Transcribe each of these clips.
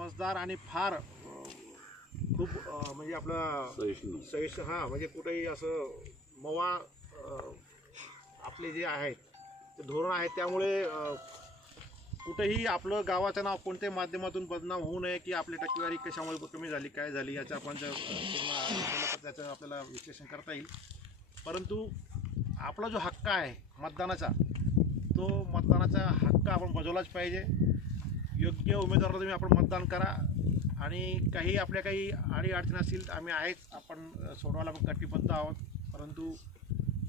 समजदार आणि फार खूप म्हणजे आपलं सहिष्णू. सहिष हां म्हणजे कुठेही असं मवा आपले जे आहेत ते धोरण आहेत त्यामुळे कुठेही आपलं गावाचं नाव कोणत्याही माध्यमातून बदनाम होऊ नये की आपली टक्केवारी कशामुळे कमी झाली काय झाली याचं आपण जर त्याचं आपल्याला विश्लेषण करता येईल. परंतु आपला जो हक्क आहे मतदानाचा तो मतदानाचा हक्क आपण बजावलाच पाहिजे. योग्य उमेदवाराला तुम्ही आपण मतदान करा. आणि काही आपल्या काही आणि अडचणी असतील तर आम्ही आहेत. आपण सोडवायला पण कटिबद्ध आहोत. परंतु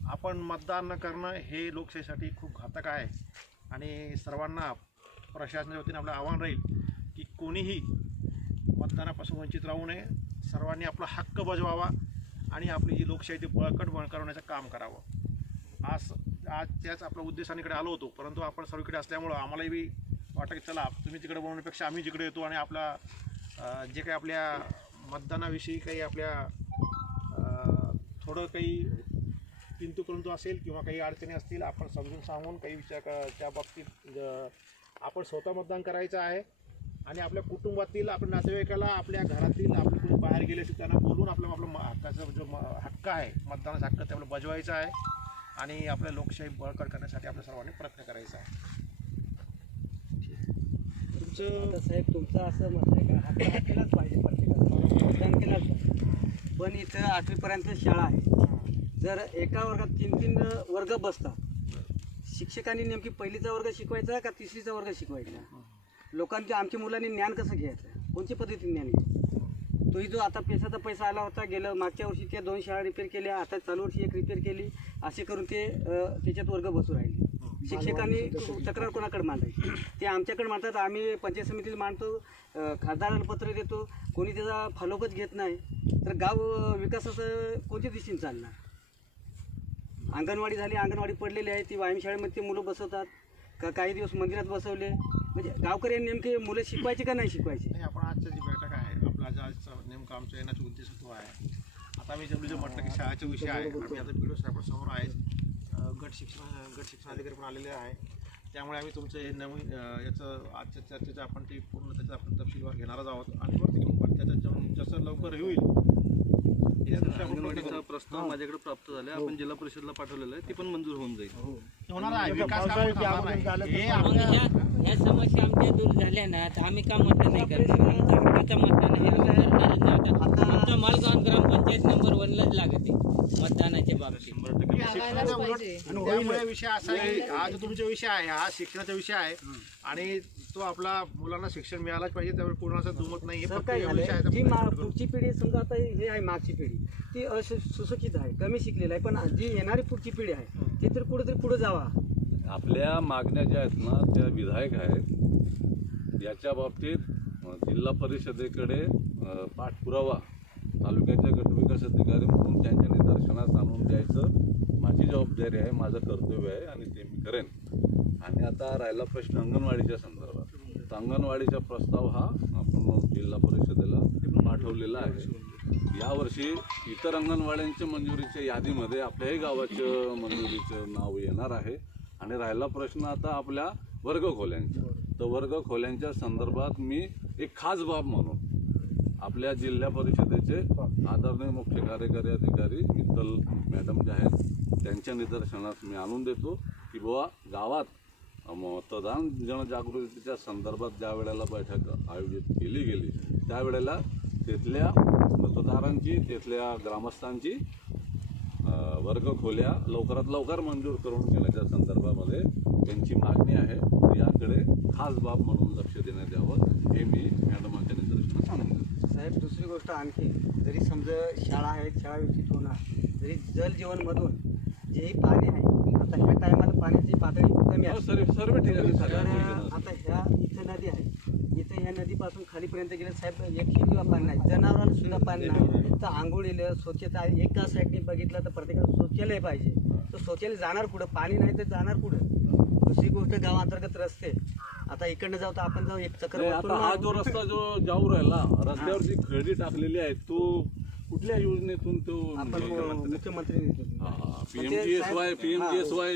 आपण मतदान न करणं हे लोकशाहीसाठी खूप घातक आहे. आणि सर्वांना प्रशासनाच्या वतीने आपलं आव्हान राहील की कोणीही मतदानापासून वंचित राहू नये. सर्वांनी आपला हक्क बजवावा आणि आपली जी लोकशाही ती बळकट बनकरण्याचं काम करावं. आज आज त्याच आपल्या उद्देशानेकडे आलो होतो. परंतु आपण सर्वीकडे असल्यामुळं आम्हालाही बी वाटतं की चला तुम्ही तिकडे बोलण्यापेक्षा आम्ही जिकडे येतो आणि आपला जे काही आपल्या मतदानाविषयी काही आपल्या थोडं काही किंतु परंतु असेल किंवा काही अडचणी असतील आपण समजून सांगून काही विचार त्या बाबतीत आपण स्वतः मतदान करायचं आहे. आणि आपल्या कुटुंबातील आपल्या नातेवाईकाला आपल्या घरातील आपले कोणी बाहेर गेले असेल त्यांना बोलून आपलं आपलं म- हक्काचा जो म- हक्क आहे मतदानाचा हक्क ते आपलं बजवायचा आहे. आणि आपल्या लोकशाही बळकट करण्यासाठी आपल्या सर्वांनी प्रयत्न करायचा आहे. तुमचं साहेब तुमचं असं मत आहे का? हक्क हा केलाच पाहिजे प्रत्येकाला मतदान केलाच पाहिजे. पण इथं आठवीपर्यंत शाळा आहे. जर एका वर्गात तीन तीन वर्ग बसतात शिक्षकांनी नेमकी पहिलीचा वर्ग शिकवायचा का तिसरीचा वर्ग शिकवायचा? लोकांच्या आमच्या मुलांनी ज्ञान कसं घ्यायचं? कोणत्या पद्धतीने ज्ञान घ्यायचं? तोही जो आता पैशाचा पैसा आला होता गेलं मागच्या वर्षी त्या दोन शाळा रिपेअर केल्या आता चालू वर्षी एक रिपेअर केली. असे करून ते त्याच्यात वर्ग बसू राहिले. शिक्षकांनी तक्रार कोणाकडे मांडायची? ते आमच्याकडे मांडतात आम्ही पंचायत समितीला मांडतो खासदारांना पत्र देतो. कोणी त्याचा फॉलोअपच घेत नाही तर गाव विकासाचं कोणत्या दिशेने चालणार? अंगणवाडी झाली अंगणवाडी पडलेली आहे ती व्यायामशाळेमध्ये ते मुलं बसवतात. का काही दिवस मंदिरात बसवले. म्हणजे गावकऱ्यांनी नेमके मुलं शिकवायचे का नाही शिकवायचे? आपण आजच्या जी बैठक आहे आपला आज आजचा नेमका आमच्या येण्याचा उद्देश तो आहे. आता मी जे म्हटलं की शाळेचा विषय आहे आम्ही आता पी साहेबांसमोर आहेत गट शिक्षण गट शिक्षण अधिकारी पण आलेले आहे त्यामुळे आम्ही तुमचं हे नवीन याचं आजच्या चर्चेचं आपण ते पूर्ण त्याचा आपण तपशीलवार घेणारच आहोत. आणि पण त्याचं जेव्हा- जसं लवकर होईल. प्रस्ताव माझ्याकडे प्राप्त झाला. आपण जिल्हा परिषदला पाठवलेला आहे. ती पण मंजूर होऊन जाईल. होणार आहे. विकास कामं थांबणार नाही. हे ह्या समस्या आमच्या दूर झाल्या ना तर आम्ही का मतदान नाही करणार? मतदान त्यामुळे विषय असा आहे की हा जो तुमचा विषय आहे हा शिक्षणाचा विषय आहे आणि तो आपला मुलांना शिक्षण मिळालंच पाहिजे त्यामुळे कोणाचा दुमत नाही सर काय जी मा पुढची पिढी समजा आता हे आहे मागची पिढी ती असु सुशिक्षित आहे कमी शिकलेली आहे पण जी येणारी पुढची पिढी आहे ती तर कुठेतरी पुढे जावा. आपल्या मागण्या ज्या आहेत ना त्या विधायक आहेत याच्या बाबतीत जिल्हा परिषदेकडे पाठपुरावा तालुक्याच्या गटविकास अधिकारी म्हणून त्यांच्या निदर्शनास आणून द्यायचं. माझी जबाबदारी आहे माझं कर्तव्य आहे आणि ते मी करेन. आणि आता राहिला प्रश्न अंगणवाडीच्या संदर्भात. तर अंगणवाडीचा प्रस्ताव हा आपण जिल्हा परिषदेला पाठवलेला आहे. यावर्षी इतर अंगणवाड्यांच्या मंजुरीच्या यादीमध्ये आपल्याही गावाचं मंजुरीचं नाव येणार आहे. आणि राहिला प्रश्न आता आपल्या वर्गखोल्यांचा. तर वर्गखोल्यांच्या संदर्भात मी एक खास बाब म्हणून आपल्या जिल्हा परिषदेचे आदरणीय मुख्य कार्यकारी अधिकारी मित्तल मॅडम जे आहेत त्यांच्या निदर्शनास मी आणून देतो की बुवा गावात मतदान जनजागृतीच्या संदर्भात ज्या वेळेला बैठक आयोजित केली गेली त्यावेळेला तिथल्या मतदारांची तिथल्या ग्रामस्थांची वर्ग खोल्या लवकरात लवकर मंजूर करून घेण्याच्या संदर्भामध्ये त्यांची मागणी आहे. याकडे खास बाब म्हणून लक्ष देण्यात यावं हे मी मॅडमांच्या निदर्शनास देतो. साहेब दुसरी गोष्ट आणखी जरी समजा शाळा आहेत शाळा व्यवस्थित होणार जरी जल जीवनमधून जेही पाणी आहे आता ह्या टायमाला पाण्याची पातळी कमी हो, आहे सर्व सर्व ठिकाणी तर आता ह्या इथं नदी आहे इथं ह्या नदीपासून खालीपर्यंत गेले साहेब एक किंवा पाणी नाही जनावरांना सुद्धा पाणी नाही. तर आंघोळीला स्वच्छता एका साईडने बघितलं तर प्रत्येकाला शौचालय पाहिजे. तर शौचालय जाणार कुठं? पाणी नाही तर जाणार कुठं? दुसरी गोष्ट गावांतर्गत रस्ते. आता इकडनं जाऊ तर आपण जाऊ एक आता हा. जो रस्ता जो जाऊ राहिला रस्त्यावर जी खरडी टाकलेली आहे तो कुठल्या योजनेतून तो आपण म्हणजे- मुख्यमंत्री हा, PMGSY, PMGSY